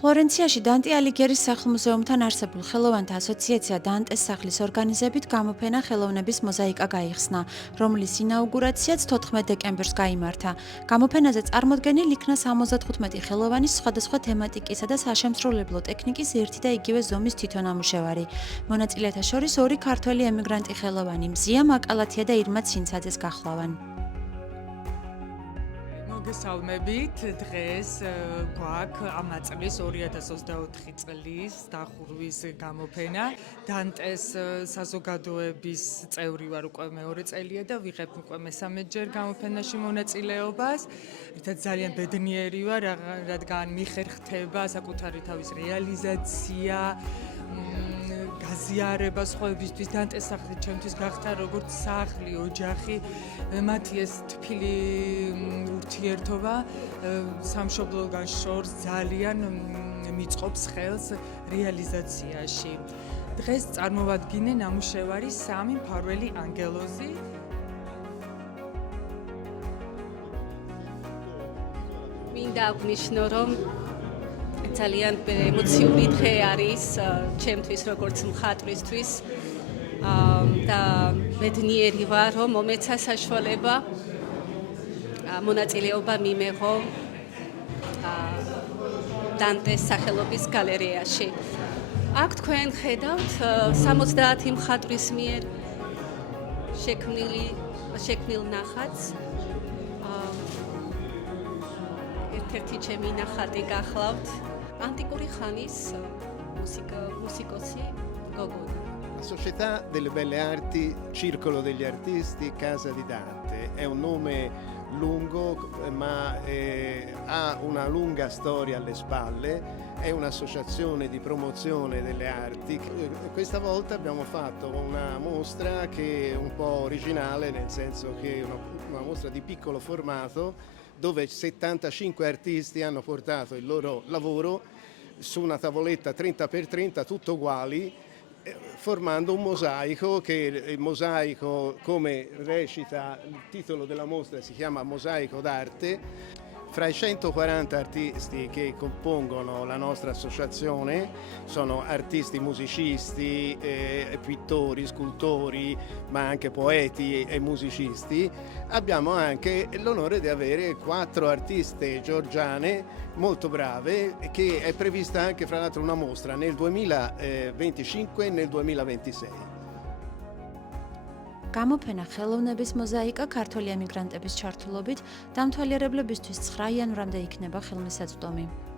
ფლორენციაში დანტე ალიგიერის სახლ-მუზეუმთან არსებულ ხელოვანთა ასოციაცია დანტეს სახლის ორგანიზებით გამოფენა ხელოვნების მოზაიკა გაიხსნა, რომლის ინაუგურაციაც 14 დეკემბერს გაიმართა. გამოფენაზე წარმოდგენილ იქნა 75 ხელოვანის სხვადასხვა თემატიკისა და საშემსრულებლო ტექნიკის ერთი და იგივე ზომის თვითონამუშევარი. მონაწილეთა შორის ორი ქართველი ემიგრანტი ხელოვანი მზია მაკალათია და ირმა ცინცაძეს გახლავან. მოგესალმებით, დღეს გვაქვს ამ წლის 2024 წლის დახურვის გამოფენა. დანტეს საზოგადოების წევრი ვარ უკვე მეორე წელია და ვიღებ უკვე მესამეჯერ გამოფენაში მონაწილეობას. ერთად ძალიან ბედნიერი ვარ, რადგან მიხერხდება საკუთარი თავის რეალიზაცია, გაზიარება სხვებისთვის. დანტეს სახლი ჩემთვის გახდა როგორც სახლი, ოჯახი, მათი ეს თბილი ურთიერთობა სამშობლოდან შორს ძალიან მიწყობს ხელს რეალიზაციაში. დღეს წარმოვადგინე ნამუშევარი სამი მფარველი ანგელოზი. მინდა აღნიშნო, რომ ძალიან ემოციური დღე არის ჩემთვის როგორც მხატვრისთვის და ბედნიერი ვარ, რომ მომეცა საშუალება მონაწილეობა მიმეღო დანტეს სახელობის გალერეაში. აქ თქვენ ხედავთ 70 მხატვრის მიერ შექმნილ ნახატს. ერთ-ერთი ჩემი ნახატი გახლავთ. Antiquari Khanis, musicossi Gogol. La Società delle Belle Arti, Circolo degli Artisti, Casa di Dante. È un nome lungo, ma ha una lunga storia alle spalle. È un'associazione di promozione delle arti. Questa volta abbiamo fatto una mostra che è un po' originale, nel senso che è una mostra di piccolo formato, dove 75 artisti hanno portato il loro lavoro su una tavoletta 30x30, tutto uguali, formando un mosaico che il mosaico, come recita il titolo della mostra, si chiama Mosaico d'arte. Fra i 140 artisti che compongono la nostra associazione sono artisti musicisti, pittori, scultori, ma anche poeti e musicisti. Abbiamo anche l'onore di avere 4 artiste georgiane molto brave, che è prevista anche fra l'altro una mostra nel 2025 e nel 2026. გამოფენა ხელოვნების მოზაიკა ქართველი ემიგრანტების ჩართულობით დამთვალიერებლებისთვის 9 იანვრამდე იქნება ხელმისაწვდომი.